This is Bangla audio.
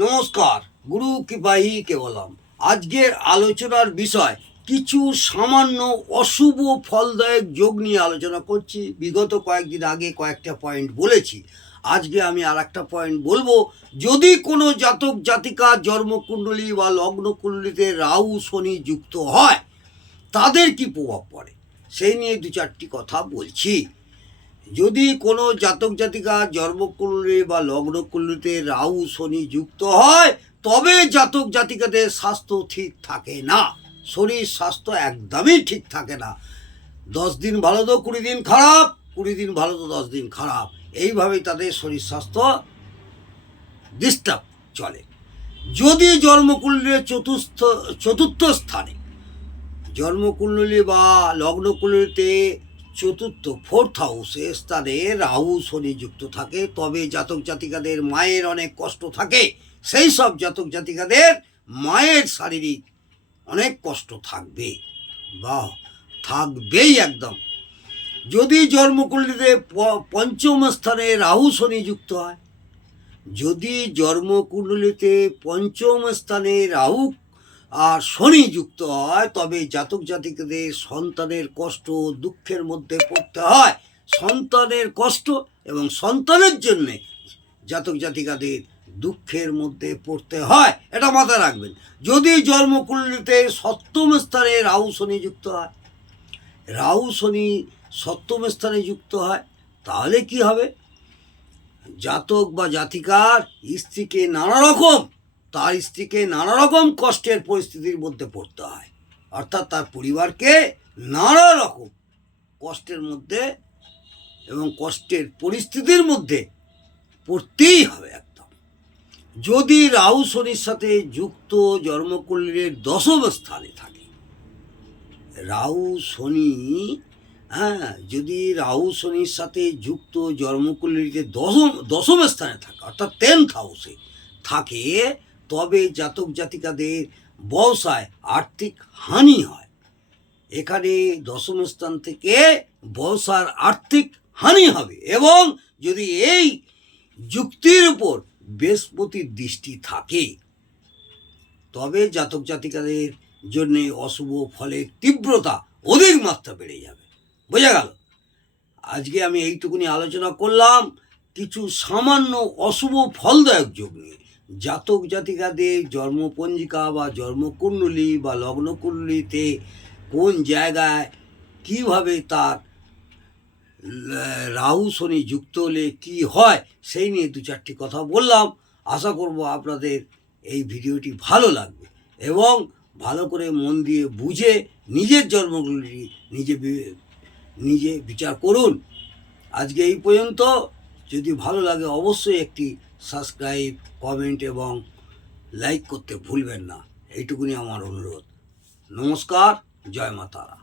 নমস্কার, গুরু কৃপাহি কেবলম। আজকের আলোচনার বিষয় কিছু সামান্য অশুভ ফলদায়ক যোগ নিয়ে আলোচনা করছি। বিগত কয়েকদিন আগে কয়েকটা পয়েন্ট বলেছি, আজকে আমি আর একটা পয়েন্ট বলবো। যদি কোনো জাতক জাতিকা জন্মকুণ্ডলী বা লগ্নকুণ্ডলীতে রাহু শনি যুক্ত হয়, তাদের কি প্রভাব পড়ে সেই নিয়ে দু চারটি কথা বলছি। যদি কোনো জাতক জাতিকা জন্মকুণ্ডলী বা লগ্নকুণ্ডলীতে রাহু শনি যুক্ত হয়, তবে জাতক জাতিকাদের স্বাস্থ্য ঠিক থাকে না, শরীর স্বাস্থ্য একদমই ঠিক থাকে না। 10 দিন ভালো তো 20 দিন খারাপ, 20 দিন ভালো তো 10 দিন খারাপ, এইভাবেই তাদের শরীর স্বাস্থ্য ডিস্টার্ব চলে। যদি জন্মকুণ্ডলীর চতুর্থ স্থানে, জন্মকুণ্ডলী বা লগ্নকুণ্ডলীতে ফোর্থ হাউসে স্থানে রাহু শনি যুক্ত থাকে, তবে জাতক জাতিকাদের মায়ের অনেক কষ্ট থাকে। সেই সব জাতক জাতিকাদের মায়ের শারীরিক অনেক কষ্ট থাকবে বা থাকবেই একদম। যদি জন্মকুণ্ডলীতে পঞ্চম স্থানে রাহু শনি যুক্ত হয়, যদি জন্মকুণ্ডলীতে পঞ্চম স্থানে রাহু আর শনি যুক্ত হয়, তবে জাতক জাতিকাদের সন্তানের কষ্ট দুঃখের মধ্যে পড়তে হয়। সন্তানের কষ্ট এবং সন্তানের জন্যে জাতক জাতিকাদের দুঃখের মধ্যে পড়তে হয়, এটা মাথায় রাখবেন। যদি জন্মকুণ্ডলীতে সপ্তম স্থানে রাহু শনি যুক্ত হয়, রাহু শনি সপ্তম স্থানে যুক্ত হয়, তাহলে কি হবে? জাতক বা জাতিকার স্ত্রীকে তার স্ত্রীকে নানা রকম কষ্টের পরিস্থিতির মধ্যে পড়তে হয়, অর্থাৎ তার পরিবারকে নানা রকম কষ্টের মধ্যে এবং কষ্টের পরিস্থিতির মধ্যে পড়তেই হবে একদম। যদি রাহু শনির সাথে যুক্ত জন্মকুণ্ডলীর দশম স্থানে থাকে, রাহু শনি যদি রাহু শনির সাথে যুক্ত জন্মকুণ্ডলীতে দশম স্থানে থাকে, অর্থাৎ 10th হাউসে থাকে, তবে জাতক জাতিকাদের ব্যবসায় আর্থিক হানি হয়। এখানে দশম স্থান থেকে ব্যবসার আর্থিক হানি হবে। এবং যদি এই যুক্তির উপর বৃহস্পতির দৃষ্টি থাকে, তবে জাতক জাতিকাদের জন্য অশুভ ফলের তীব্রতা অধিক মাত্রা বেড়ে যাবে। বোঝা গেল? আজকে আমি এইটুকুনি আলোচনা করলাম কিছু সামান্য অশুভ ফলদায়ক যোগ নিয়ে। জাতক জাতিকাদের জন্মপঞ্জিকা বা জন্মকুণ্ডলী বা লগ্নকুণ্ডলীতে কোন জায়গায় কিভাবে তার রাহু শনি যুক্ত হলে কি হয়, সেই নিয়ে দু চারটি কথা বললাম। আশা করব আপনাদের এই ভিডিওটি ভালো লাগবে এবং ভালো করে মন দিয়ে বুঝে নিজের জন্মকুণ্ডলী নিজে বিচার করুন। আজকে এই পর্যন্ত। যদি ভালো লাগে অবশ্যই একটি সাবস্ক্রাইব, কমেন্ট এবং লাইক করতে ভুলবেন না, এইটুকুনি আমার অনুরোধ। নমস্কার, জয় মা তারা।